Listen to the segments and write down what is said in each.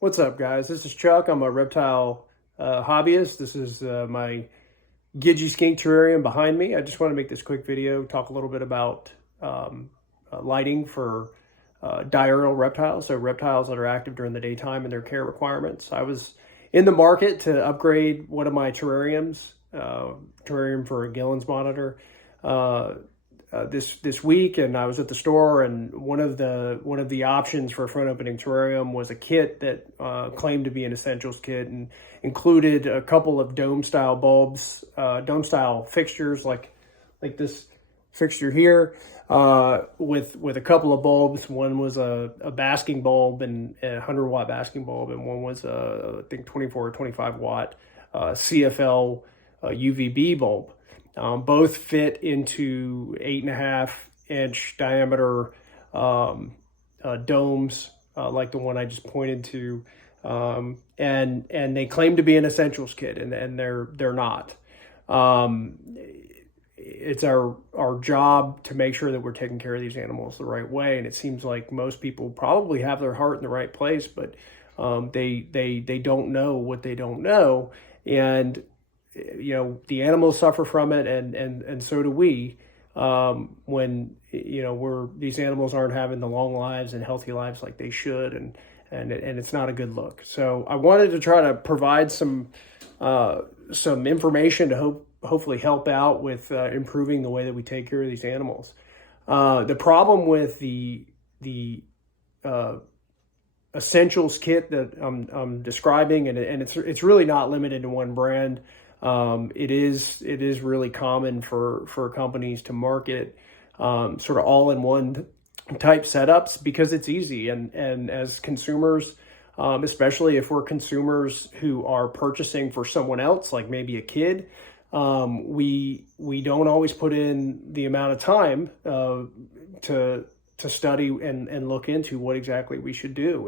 What's up, guys? This is Chuck. I'm a reptile hobbyist. This is my gidgee skink terrarium behind me. I just want to make this quick video, talk a little bit about lighting for diurnal reptiles, so reptiles that are active during the daytime and their care requirements. I was in the market to upgrade one of my terrariums, terrarium for a Gillen's monitor, this week, and I was at the store, and one of the options for a front opening terrarium was a kit that claimed to be an essentials kit and included a couple of dome style bulbs, dome style fixtures like this fixture here, with a couple of bulbs. One was a basking bulb and a 100-watt basking bulb, and one was I think 24 or 25 watt CFL UVB bulb. Both fit into 8.5-inch diameter domes, like the one I just pointed to, and they claim to be an essentials kit, and they're not. It's our job to make sure that we're taking care of these animals the right way, and it seems like most people probably have their heart in the right place, but they don't know what they don't know, and the animals suffer from it, and so do we, when these animals aren't having the long lives and healthy lives like they should, and it's not a good look. So I wanted to try to provide some information to hopefully help out with improving the way that we take care of these animals. The problem with the essentials kit that I'm describing, and it's really not limited to one brand. It is really common for companies to market sort of all-in-one type setups because it's easy, and as consumers, especially if we're consumers who are purchasing for someone else, like maybe a kid, we don't always put in the amount of time to study and look into what exactly we should do.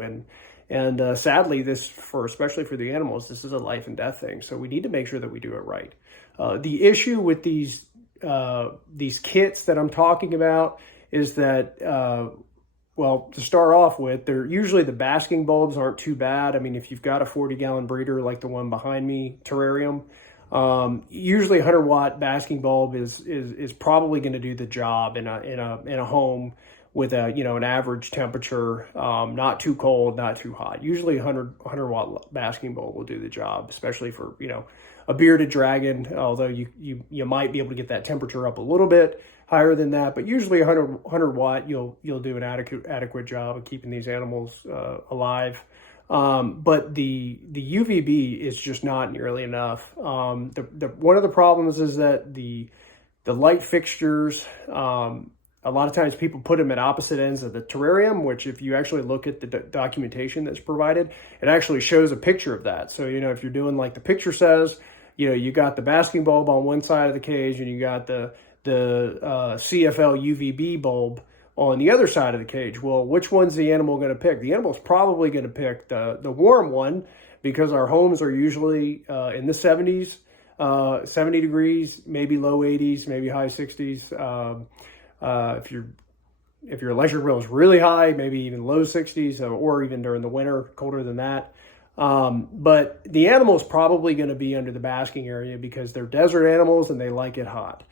And sadly, especially for the animals, this is a life and death thing. So we need to make sure that we do it right. The issue with these kits that I'm talking about is that, well, to start off with, they're usually the basking bulbs aren't too bad. I mean, if you've got a 40-gallon breeder like the one behind me, terrarium, usually a 100-watt basking bulb is probably going to do the job in a home with an average temperature, not too cold, not too hot. Usually 100-watt basking bulb will do the job, especially for a bearded dragon. Although you might be able to get that temperature up a little bit higher than that, but usually 100 watt you'll do an adequate job of keeping these animals alive. But the UVB is just not nearly enough. One of the problems is that the light fixtures, a lot of times people put them at opposite ends of the terrarium, which if you actually look at the documentation that's provided, it actually shows a picture of that. So, if you're doing like the picture says, you got the basking bulb on one side of the cage and you got the CFL UVB bulb on the other side of the cage. Well, which one's the animal going to pick? The animal's probably going to pick the warm one, because our homes are usually in the 70s, 70 degrees, maybe low 80s, maybe high 60s. If your electric bill is really high, maybe even low 60s, or even during the winter, colder than that. But the animal is probably going to be under the basking area because they're desert animals and they like it hot.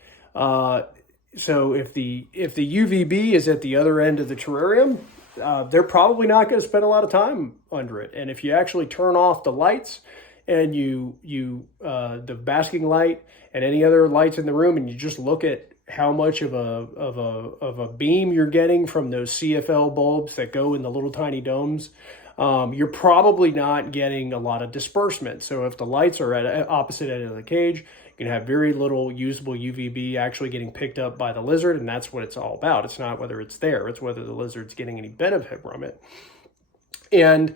So if the UVB is at the other end of the terrarium, they're probably not going to spend a lot of time under it. And if you actually turn off the lights and the basking light and any other lights in the room, and you just look at how much of a beam you're getting from those CFL bulbs that go in the little tiny domes, you're probably not getting a lot of disbursement. So if the lights are at opposite end of the cage, you can have very little usable UVB actually getting picked up by the lizard, and that's what it's all about. It's not whether it's there, it's whether the lizard's getting any benefit from it. And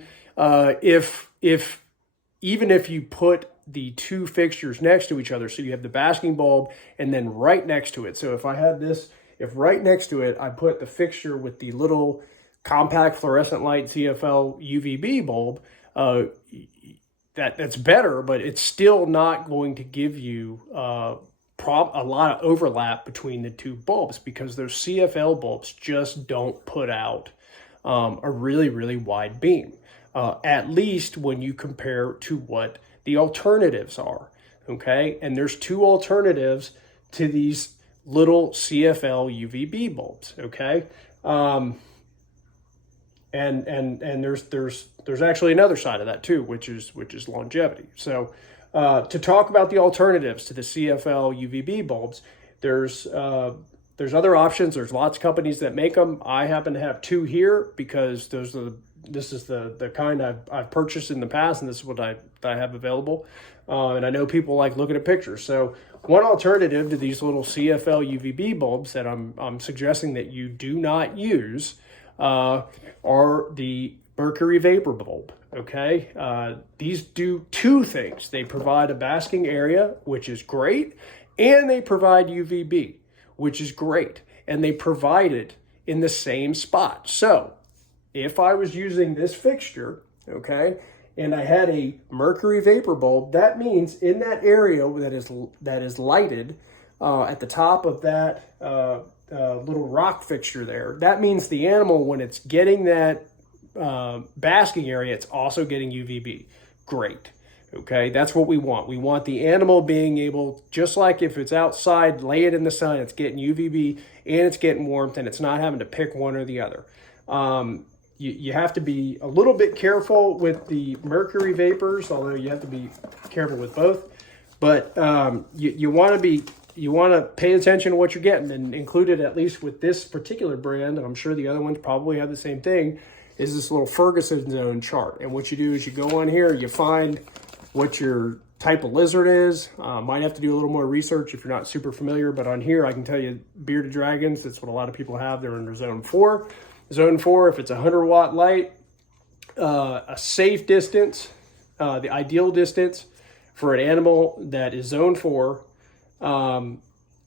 even if you put the two fixtures next to each other, so you have the basking bulb and then right next to it. So if right next to it, I put the fixture with the little compact fluorescent light CFL UVB bulb, that's better, but it's still not going to give you a lot of overlap between the two bulbs, because those CFL bulbs just don't put out a really, really wide beam. at least when you compare to what the alternatives are, okay? And there's two alternatives to these little CFL UVB bulbs, okay? And there's actually another side of that too, which is longevity. So to talk about the alternatives to the CFL UVB bulbs, there's other options. There's lots of companies that make them. I happen to have two here because this is the kind I've purchased in the past, and this is what I have available. And I know people like looking at pictures. So one alternative to these little CFL UVB bulbs that I'm suggesting that you do not use are the Mercury Vapor bulb. Okay, these do two things. They provide a basking area, which is great, and they provide UVB, which is great, and they provide it in the same spot. So if I was using this fixture, okay, and I had a Mercury Vapor bulb, that means in that area that is lighted at the top of that little rock fixture there, that means the animal, when it's getting that basking area, it's also getting UVB. Great. Okay, that's what we want. We want the animal being able, just like if it's outside, lay it in the sun, it's getting UVB and it's getting warmth, and it's not having to pick one or the other. You have to be a little bit careful with the Mercury Vapors, although you have to be careful with both. But you want to pay attention to what you're getting, and included, at least with this particular brand, and I'm sure the other ones probably have the same thing, is this little Ferguson zone chart. And what you do is you go on here, you find what your type of lizard is. Might have to do a little more research if you're not super familiar, but on here I can tell you bearded dragons, that's what a lot of people have. They're under zone 4. Zone 4, if it's a 100-watt light, a safe distance, the ideal distance for an animal that is zone 4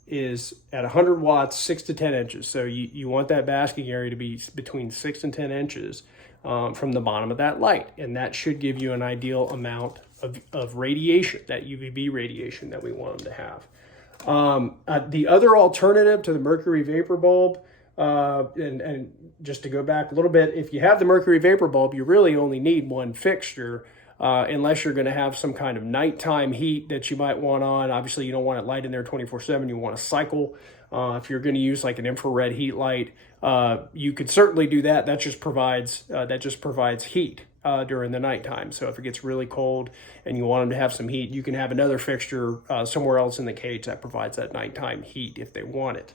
is at 100 watts, 6 to 10 inches. So you want that basking area to be between 6 and 10 inches from the bottom of that light. And that should give you an ideal amount of radiation, that UVB radiation that we want them to have. The other alternative to the Mercury Vapor bulb, and just to go back a little bit, if you have the Mercury Vapor bulb, you really only need one fixture, unless you're going to have some kind of nighttime heat that you might want on. Obviously, you don't want it light in there 24/7. You want to cycle. If you're going to use like an infrared heat light, you could certainly do that. That just provides heat during the nighttime. So if it gets really cold and you want them to have some heat, you can have another fixture somewhere else in the cage that provides that nighttime heat if they want it.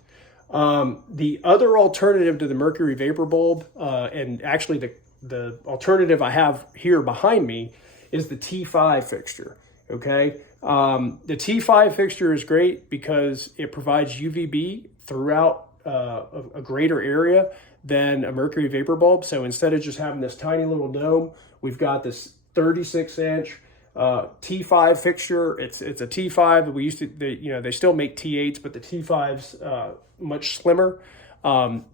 The other alternative to the Mercury Vapor bulb, and actually the alternative I have here behind me, is the T5 fixture. Okay, the T5 fixture is great because it provides UVB throughout a greater area than a Mercury Vapor bulb. So instead of just having this tiny little dome, we've got this 36-inch T5 fixture. It's a T5. We used to, they still make T8s, but the T5's much slimmer.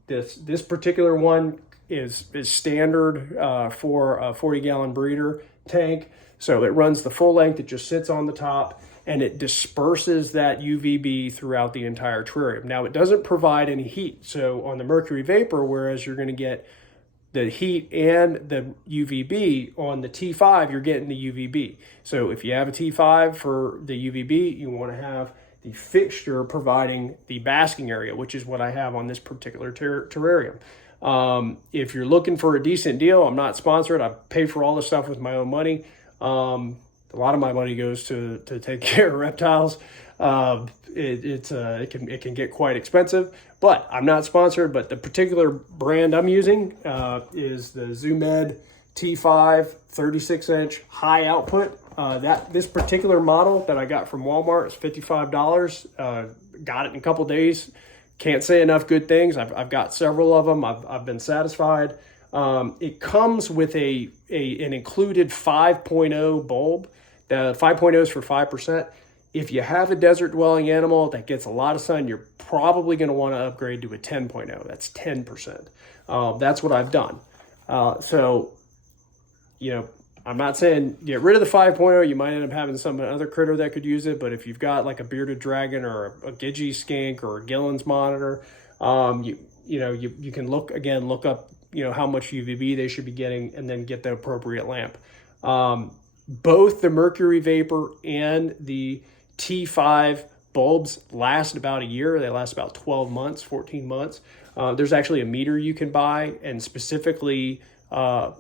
This particular one is standard for a 40-gallon breeder tank. So it runs the full length. It just sits on the top, and it disperses that UVB throughout the entire terrarium. Now, it doesn't provide any heat. So on the Mercury Vapor, whereas you're going to get the heat and the UVB, on the T5, you're getting the UVB. So if you have a T5 for the UVB, you want to have the fixture providing the basking area, which is what I have on this particular terrarium. If you're looking for a decent deal, I'm not sponsored. I pay for all this stuff with my own money. A lot of my money goes to take care of reptiles. It can get quite expensive, but I'm not sponsored. But the particular brand I'm using is the Zoomed T5 36-inch high output. This particular model that I got from Walmart is $55. Got it in a couple days. Can't say enough good things. I've got several of them. I've been satisfied. It comes with an included 5.0 bulb. The 5.0 is for 5%. If you have a desert dwelling animal that gets a lot of sun, you're probably going to want to upgrade to a 10.0. That's 10%. That's what I've done. So, I'm not saying get rid of the 5.0. You might end up having some other critter that could use it. But if you've got like a bearded dragon or a gidgee skink or a Gillen's monitor, you can look up how much UVB they should be getting, and then get the appropriate lamp. Both the Mercury Vapor and the T5 bulbs last about a year. They last about 12 months, 14 months. There's actually a meter you can buy and specifically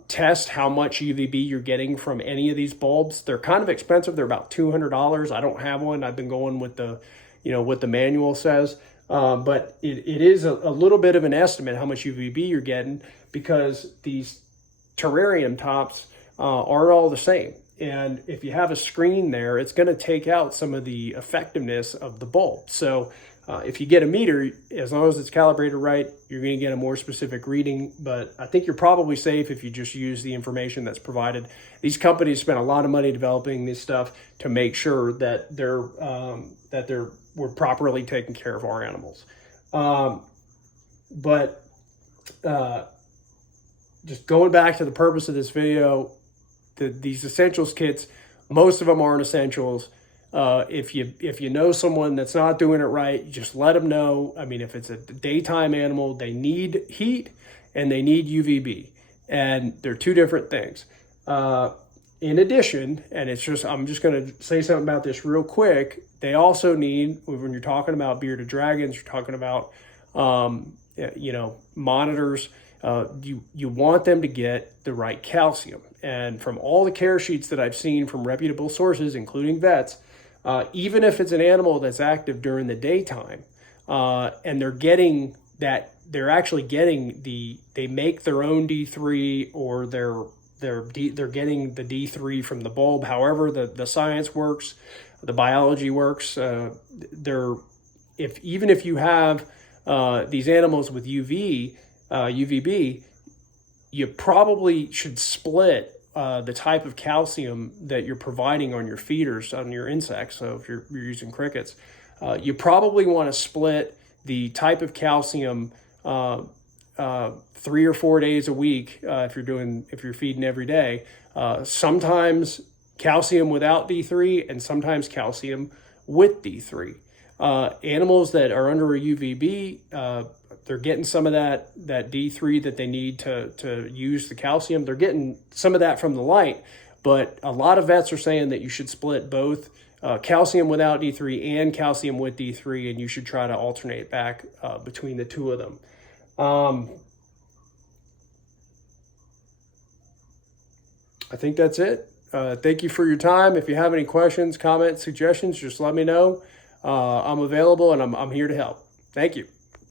test how much UVB you're getting from any of these bulbs. They're kind of expensive. They're about $200. I don't have one. I've been going with the, what the manual says. But it is a little bit of an estimate how much UVB you're getting, because these terrarium tops aren't all the same. And if you have a screen there, it's going to take out some of the effectiveness of the bulb. So if you get a meter, as long as it's calibrated right, you're going to get a more specific reading. But I think you're probably safe if you just use the information that's provided. These companies spend a lot of money developing this stuff to make sure that we're properly taking care of our animals. Just going back to the purpose of this video, these essentials kits, most of them aren't essentials. If you know someone that's not doing it right, just let them know. I mean, if it's a daytime animal, they need heat and they need UVB, and they're two different things. In addition, and I'm just going to say something about this real quick. They also need, when you're talking about bearded dragons, you're talking about, monitors. You want them to get the right calcium. And from all the care sheets that I've seen from reputable sources, including vets, even if it's an animal that's active during the daytime, and they're actually getting they make their own D3, or they're getting the D3 from the bulb. However, the science works, the biology works. Even if you have these animals with UVB, you probably should split the type of calcium that you're providing on your feeders, on your insects. So if you're using crickets, you probably want to split the type of calcium 3 or 4 days a week if you're feeding every day. Sometimes calcium without D3, and sometimes calcium with D3. Animals that are under a UVB, they're getting some of that D3 that they need to use the calcium. They're getting some of that from the light, but a lot of vets are saying that you should split both calcium without D3 and calcium with D3, and you should try to alternate back between the two of them. I think that's it. Thank you for your time. If you have any questions, comments, suggestions, just let me know. I'm available, and I'm here to help. Thank you.